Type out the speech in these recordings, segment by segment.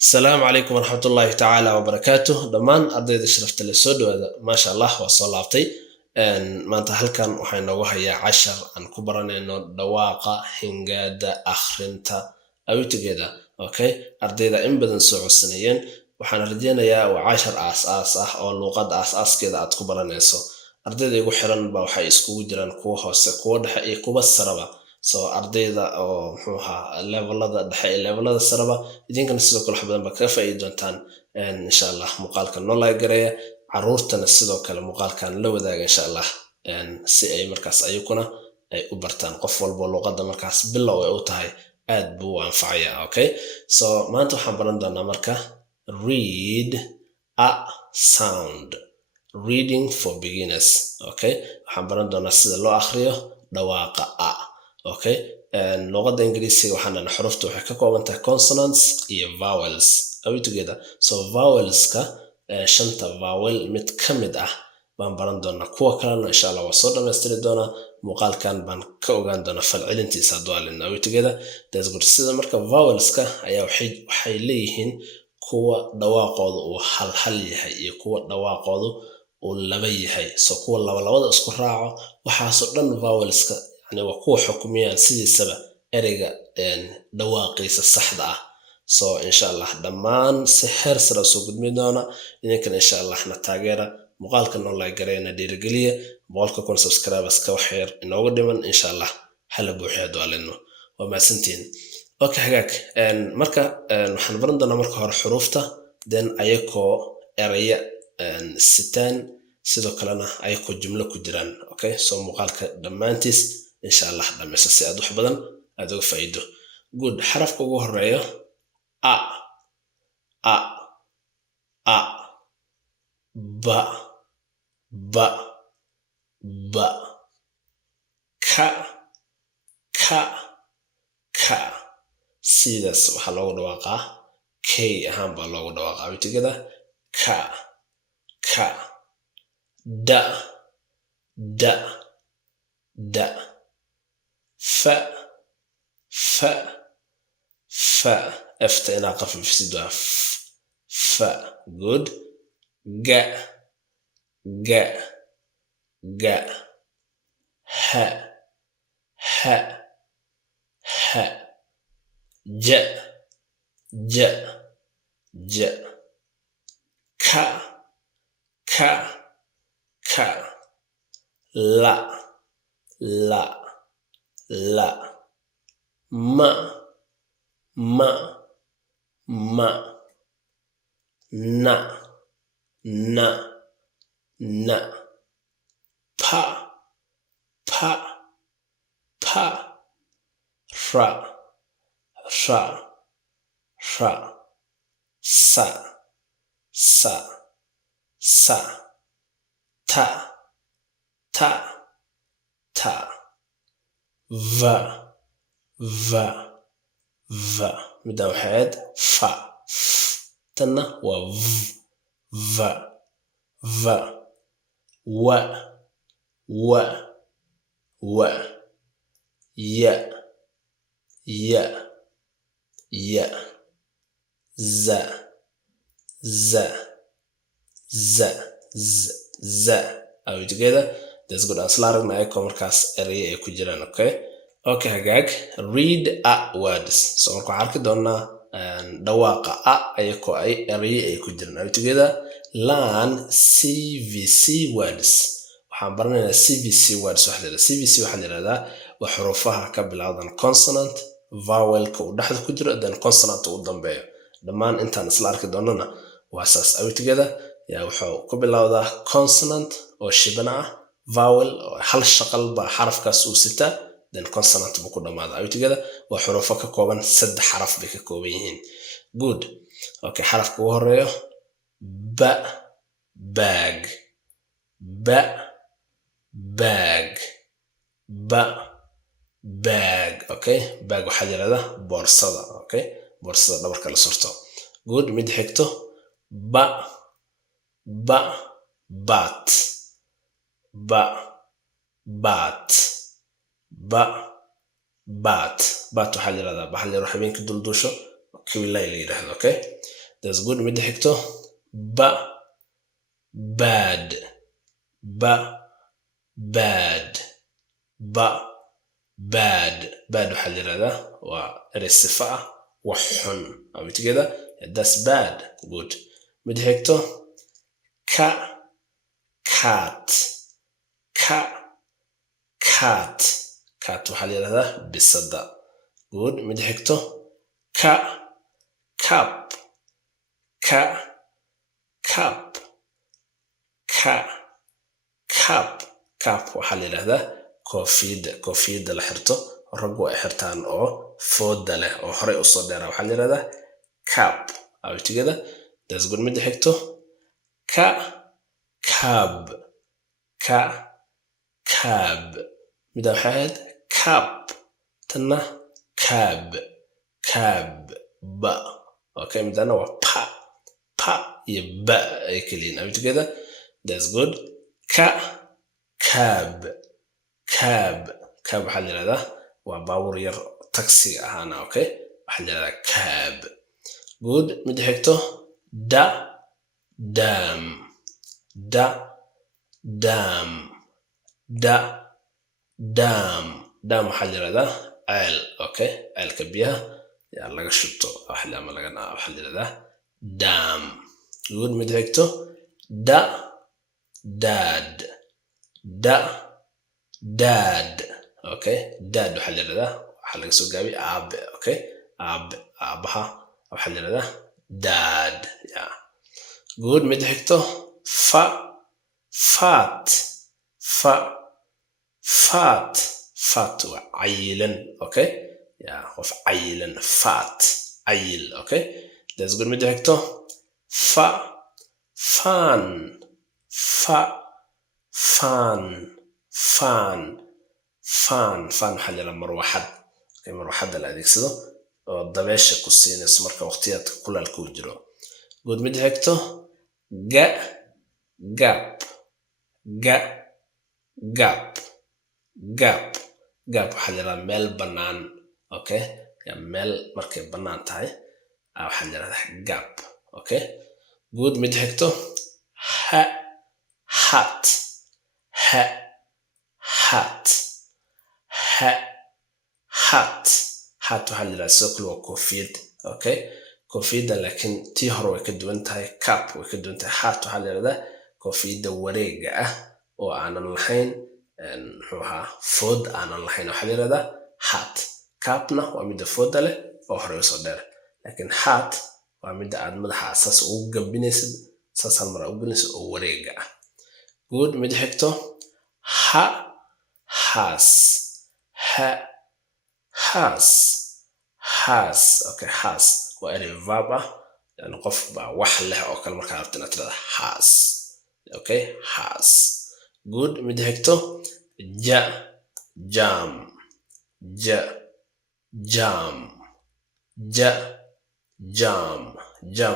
السلام عليكم ورحمة الله تعالى وبركاته دمان ardayda sharafta leh soo dhawaada maasha Allah waa soo laabtay maanta halkan waxaan noogu hayaa cashar aan ku baranayno dhawaaqa hingaada akhrinta awtigeeda okay ardayda in badan soo codsanayeen waxaan rajeynayaa waa cashar aas ah oo luqad aaskeeda aad ku baranayso ardayda igu xiran ba waxay iskugu jiraan kuwa hoose kuwa dhexe iyo kuwa saraba so ardayda oo muxuu ahaa levelada dhexe iyo levelada saraba idinkana sidoo kale wax badan ba kaga faa'iidi doontaan insha Allah muuqaalkan noo like gareeya caruurtana sidoo kale muuqaalkan la wadaaga insha Allah si ay markaas ayukuna ay u bartaan qof walba luqadda markaas bilow ay u tahay aad buu u anfacaya okay so maanta waxaan baran doonaa marka read a sound reading for beginners okay waxaan baran doonaa sida loo akhriyo dhawaaqa a okay luqadda ingiriisiga waxaan xuruftu waxay ka kooban tahay consonants iyo vowels are we together so vowelska shanta vowel mid ka mid ah baan baran doonaa kuwa kalena insha Allah waa soo dhammaystiri doonaa muuqaalkan baan ka ogaan doonaa falcelintiisa dualin are we together that's good sida marka vowelska ayaa waxay leeyihiin kuwa dhawaaqoodu uu hal yahay iyo kuwa dhawaaqoodu uu laba yahay so kuwa labada isku raaco waxaasoo dhan vowelska يعني وكو حكميان سيدي سبا إريغا دواقيس الصحدة so إن شاء الله دمان سحر سرسو قد ميدونا إنكن إن شاء الله إحنا تاقيرا مقالك إنه الله يقرينا ديرقلية مقالك كون سبسكرايبس كوحير إنه قدما إن شاء الله حل بوحي دوالينو وما سنتين أوكي حقاك مركا نحن برندنا مركا هور حروفتا دين أيكو إريا ستان sidoo kalena ay ku jumlo ku jiraan okay so muuqaalka dhamaantiis insha Allah dhamaysa si aad wax badan aad uga faa'iido good xarafka ugu horeeyo a ba ka sidaas waxa loogu dhawaaqaa k ahaan baa loogu dhawaaqaa witigeeda ka da fa afta ina qafiifsido fa good ga ha ja ka la ma na pa ra sa ta va midaan waxaad fa tanna waa va wa ya za are we together that's good as la aragna ay markaas erey ay ku jiraan okay hagaag read a words so marka waxaan arki doonaa dhawaaqa a ayako ay erey ay ku jiraan are we together learn CVC words waxaan baranaynaa CVC words waxa la yiraahdaa waa xurufaha ka bilowdan consonant vowelka u dhexda ku jiro then consonant u dambeeyo dhammaan intaan isla arki doonana waa saas are we together yaa wuxuu ku bilowdaa consonant oo shibana ah vowel hal shaqal ba xarafkaas uu sita then consonant buu ku dhamaada are we together waa xurufo ka kooban 3 xaraf bay ka kooban yihiin good okay xarafka ugu horeeyo bag okay bag waxa yiraahdaa boorsada okay boorsada dhabarka la surto good mid xigto bat waxaa yiraahdaa bahal yar habeenkii duldusho kibilay la yiraahdo okay that's good. Mid xigto bad bad bad waxaa la yirahdaa waa erey sifa ah wax xun. Are we together? That's bad. Good. Mid xigto cat waxaa la yirahdaa bisada. Good. Mid xigto cup waxaa la yirahdaa koofiyada la xirto raggu ay xirtaan oo fooda leh oo horey usoo dheera waxaa la yirahdaa cap. Are we together? That's good. Mid xigto cab mida waxay ahayd cap tanna cab okay midana waa pa iyo ba ay kaliin. Are we together? That's good. cab waxaa la yirahdaa waa baabuur yar taxi ahaana. Okay, waxaa la yirahdaa cab. Good. Mid xigto dam waxaa la yirahdaa ceel. Okay, ceelka biyaha yaa laga shubto waxaa la yirahdaa dam. Good. Mid xigto dad okay, dad waxaa la yirahdaa waxaa laga soo gaabi aabe. Okay, aabaha waxaa la yirahdaa dad. Yeah. Good. Mid xigto fat waa cayilan. Okay, yeah, qof cayilan cayil. Okay, that's good. Mid xigto fan waxaa la yirahdaa marwaxad. Okay, marwaxada la adeegsado oo dabeesha ku siinayso marka waqtiyaadka kulaalka uu jiro. Good. Mid xigto gap waxaa la yirahdaa meel bannaan. Okay, meel markay bannaan tahay waxaa la yirahdaa gap. Okay, good. Mid xigto hat waxaa la yirahdaa sidoo kale waa koofiyad. Okay, koofiyada laakiin tii hore way ka duwan tahay, cap way ka duwan tahay. hat waxaa la yirahdaa koofiyada wareega ah oo aanan lahayn muxuu ahaa food aanan lahayn waxaa la yirahdaa hat. capna waa midda fooda leh oo horey usoo dheer, laakiin hat waa midda aad madaxa saas ugu gambinaysid, saas hal mar ugu gelinaysid oo wareega ah. Good. Mid xigto has okay, has waa erey verb ah, yani qof baa wax leh oo kale markaa rabta inaad tirahdaa has. Okay, has. Good. Mid xigto jam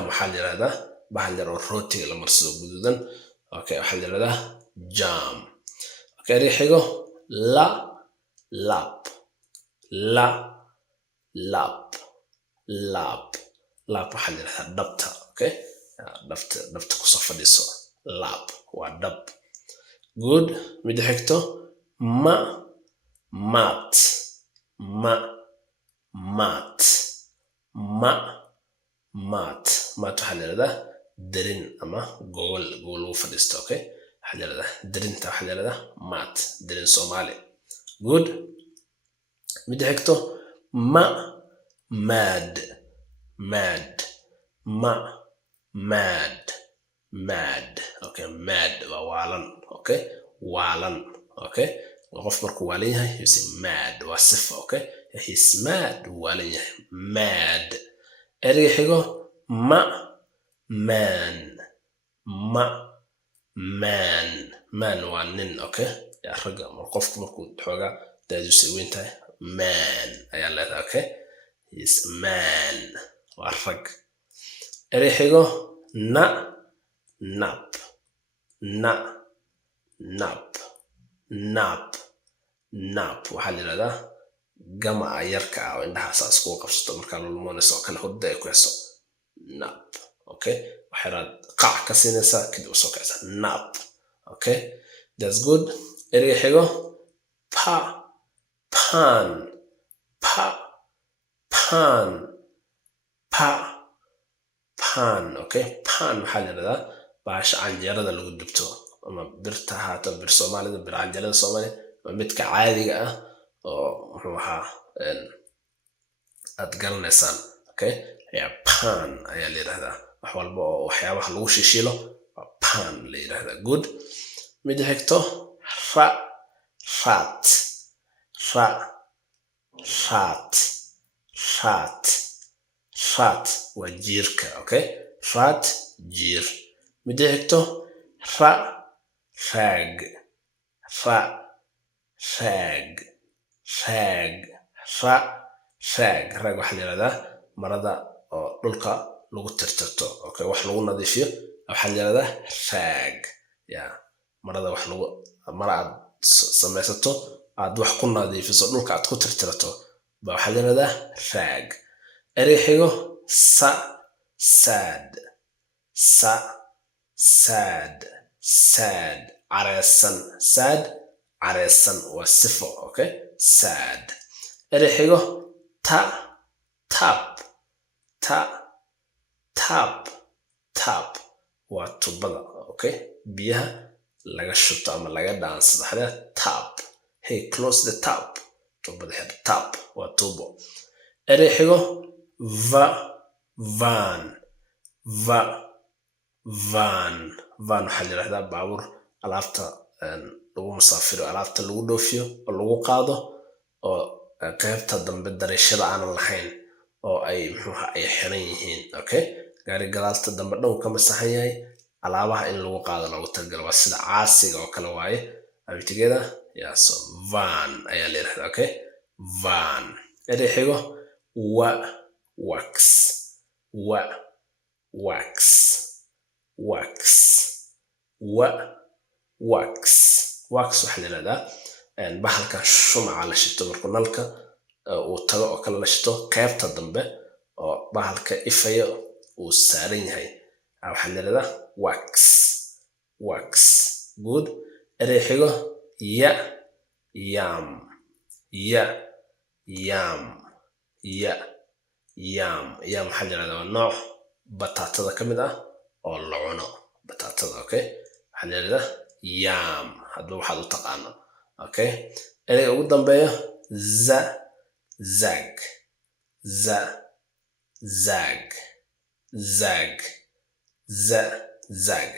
waxaa la yirahdaa bahal yar oo rootiga la marsado guduudan. Okay, waxaa la yirahdaa jam. Okay, erey xigo lap waxaa la yirahdaa dhabta. Okay, dhabta kusoo fadhiiso. Lap waa dhab. Good. Mid xigto mat waxaa la yirahdaa darin ama gogol lagu fadhiisto. Okay, waxaa la yirahdaa darinta waxaa la yirahdaa mat, darin Soomaali. Good. Mid xigto mad okay, mad waa waalan. Okay, waalan. Okay, qof markuu waalan yahay he's mad waa sifa. Okay, he's mad waalan yahay mad. Erey xigo man waa nin. Okay, yaa ragga qofku markuu xoogaa daadiisa weyn tahay man ayaa leedahay. Okay, he's man waa rag. Erey xigo nap waxaa la yirahdaa gamaca yarka ah oo indhaha saas kugu qabsato markaa lulmoonayso oo kale hurda ay ku hayso. Nap. okay waxaad qac ka siinaysaa kadib usoo kacaysaa nap okay that's good ereyga xigo pan okay pan maxaa la yidhahdaa baasha canjeerada lagu dubto ama birta haata bir soomaalida bir canjeerada soomaaliya ama midka caadiga ah oo muxuu ahaa aad garanaysaan okay pan ayaa la yidhahdaa wax walba oo waxyaabaha lagu shishilo waa pan la yidhahdaa good mid xigto rat waa jiirka okay rat jiir mid xigto raag waxaa la yidhahdaa marada oo dhulka lagu tirtirto okay wax lagu nadiifiyo waxaa la yidhahdaa raag marada mara aad samaysato aad wax ku nadiifiso dhulka aad ku tirtirato ba waxaa la yidhahdaa raag erey xigo sad careesan waa sifo okay sad erey xigo tap waa tubada okay biyaha laga shubto ama laga dhaansado waxaa tap hey close the tap tubada xir tap waa tubo erey xigo van waxaa la yidhahdaa baabuur alaabta lagu musaafiro alaabta lagu dhoofiyo oo lagu qaado oo qaybta dambe dariishada aanan lahayn oo ay muxuuha ay xiran yihiin okay gaari gadaalta dambe dhow ka masaxan yahay alaabaha in lagu qaado loogu talagalo waa sida caasiga oo kale waaye abitigeeda so van ayaa la yidhahdaa okay van erey xigo wax waxaa la yidhahdaa bahalka shumaca la shito markuu nalka uu tago oo kale la shito qaybta dambe oo bahalka ifaya uu saaran yahay waxaa la yidhahdaa wax good erey xigo yam waxaa la yidhahdaa waa nooc bataatada ka mid ah oo la cuno bataatada okay waxaa la yidhahdaa yam hadba waxaad u taqaano okay ereyga ugu dambeeya zag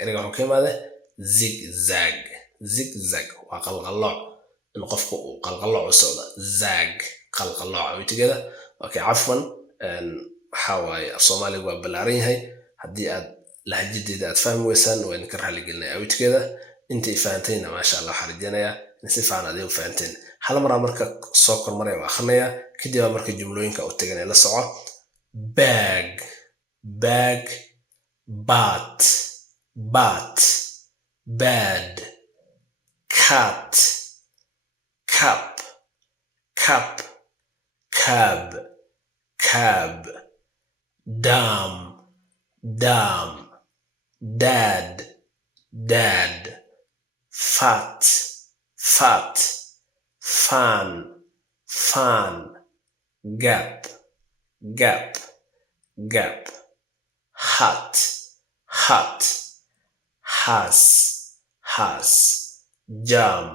ereyga waxuu ka imaade zigzag waa qalqallooc in qofku uu qalqallooc u socdo zag qalqallooc awitigeeda okay cafwan waxaa waaye soomaaliga waa ballaaran yahay haddii aad lahjadeeda aad fahmi weysaan waa idinka raali gelinaya awitigeeda intay fahantayna maasha allah waxaa rajeynayaa in si fiican aad u fahanteen hal maraa marka soo kormaraya waa akhrinayaa kadib baa marka jumlooyinka u teganaya la soco bag bat bad cat cup cab dam dad fat fan gap hat has jam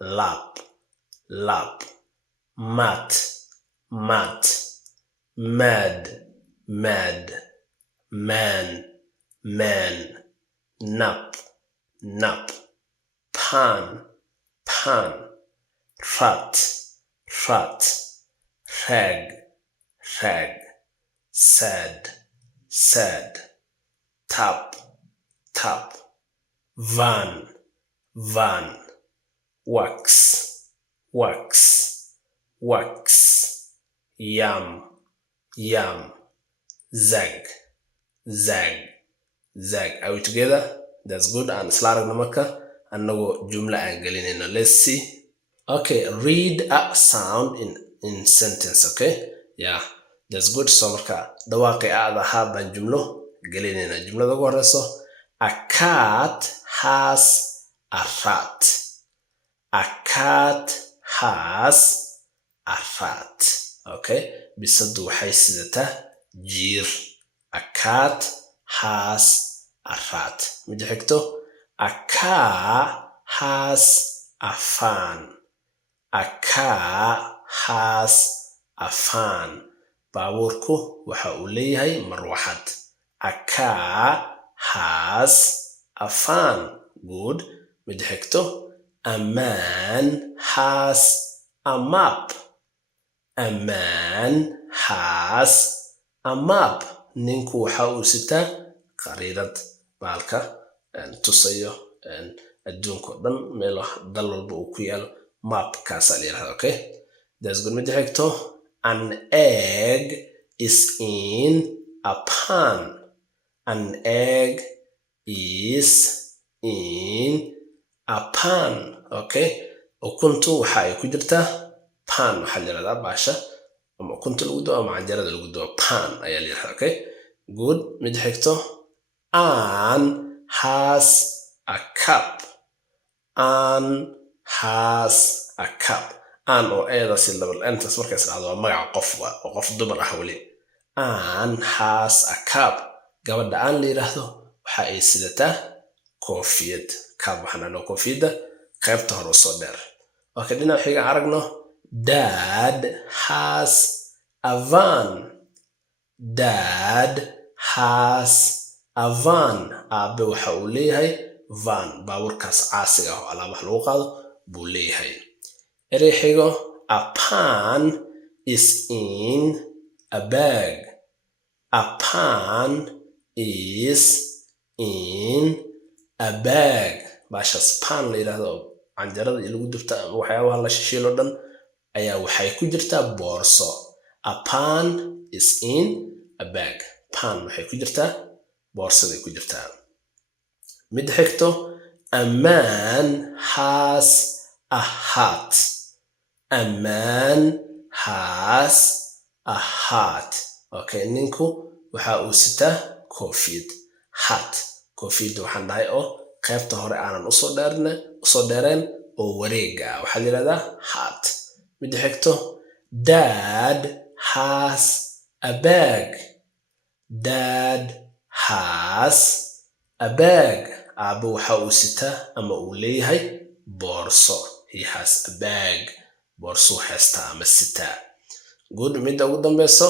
lap mat mad man nap pan rat rag sad tap van wax yam zag are we together? That's good. And isla aragna marka anagoo jumla aan gelinayno. Let's see. Okay, read a sound in sentence, okay? Yeah. That's good. So marka dhawaaqi aad ahaa baan jumlo gelinayna. Jumlada ugu horeyso, a cat has a rat. A cat has a rat. Okay, bisadu waxay sidataa jiir. A cat has a rat. Mid xigto, a car has a fan. A car has a fan. Baabuurku waxa uu leeyahay marwaxad. A car has a fan. Good. Mid xigto, a man has a map. A man has a map. Ninku waxa uu sitaa qariirad baalka tusayo adduunka dhan meel dal walba uu ku yaalo map kaas la yiraahdo. Okay, that's good. Mid xigto, an egg is in a pan. An egg is in a pan. Okay, ukuntu waxa ay ku jirtaa pan. Waxa la yiraahdaa baasha ama ukunta lagu dubo ama canjeerada lagu dubo, pan ayaa la yiraahdaa. Okay, good. Mid xigto, Anne has a cup. Anne has a cup. Anne oo eeda si labal intaas markaas raacdo waa magaca qof dumar ah wali. Anne has a cup. Gabadha aan la yiraahdo waxa ay sidataa koofiyad. Cup waxaan noo koofiyada qaybta hore soo dheer. Okay, dhinaca xiga aragno, Dad has a van. Dad has a van. Aabe waxa uu leeyahay van. Baabuurkaas caasiga ah oo alaabaha lagu qaado buu leeyahay. Erey xigo, a pan is in a bag. A pan is in a bag. Baashaas pan la yiraahdo canjeerada lagu dubta ama waxyaabaha la shishiilo dhan ayaa waxay ku jirtaa boorso. A pan is in a bag. Pan waxay ku jirtaa boorsaday ku jirtaa. Mid xigto, a man has a hat. A man has a hat. Okay, ninku waxa uu sitaa koofiyad. Hat. Koofiyadda waxaan dhahay oo qaybta hore aanan usoo dheereen oo wareega ah. Waxaa la yiraahdaa hat. Mid xigto, Dad has a bag. Dad has a bag. Aabe waxa uu sitaa ama uu leeyahay boorso. He has a bag. Boorso haysta ama sitaa. Good. Midda ugu dambeyso,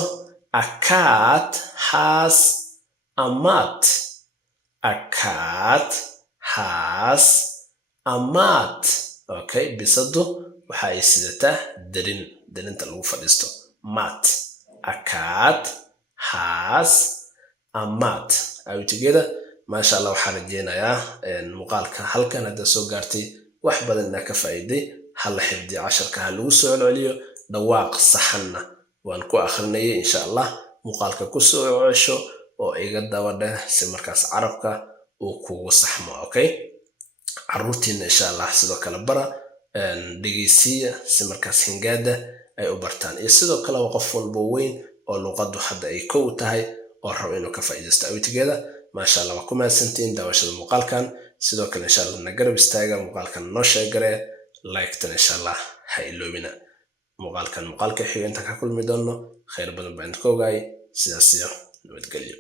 a cat has a mat. A cat has a mat. Okay, bisadu waxa ay sidataa darinta lagu fadhiisto, mat. A cat has a mat. Are we together? Masha Allah, waxaan rajeynayaa muuqaalka halkan hadda soo gaartay wax badan inaa ka faa'iiday. Halla xifdi casharka ha lagu soo celiyo, dhawaaq saxanna waan ku akhrinayay. Insha Allah muuqaalka ku soo cesho oo iga dabadhe si markaas carabka uu kugu saxmo. Okay, caruurtiina insha Allah sidoo kale bara dhegeysiya si markaas hingaada ay u bartaan. Iyo sidoo kale qof walba weyn oo luqaddu hadda ay kow tahay oo rabo inuu ka faa'iideysto. awtigeeda maasha Allah waa ku mahadsantiin daawashada muuqaalkan. Sidoo kale insha Allah na garab istaaga, muuqaalkan noo sheegare, like-tan insha Allah ha iloobina. muuqaalka xiga inta ka kulmi doono khayr badan baan idinku ogahay. sidaas iyo nabadgelyo.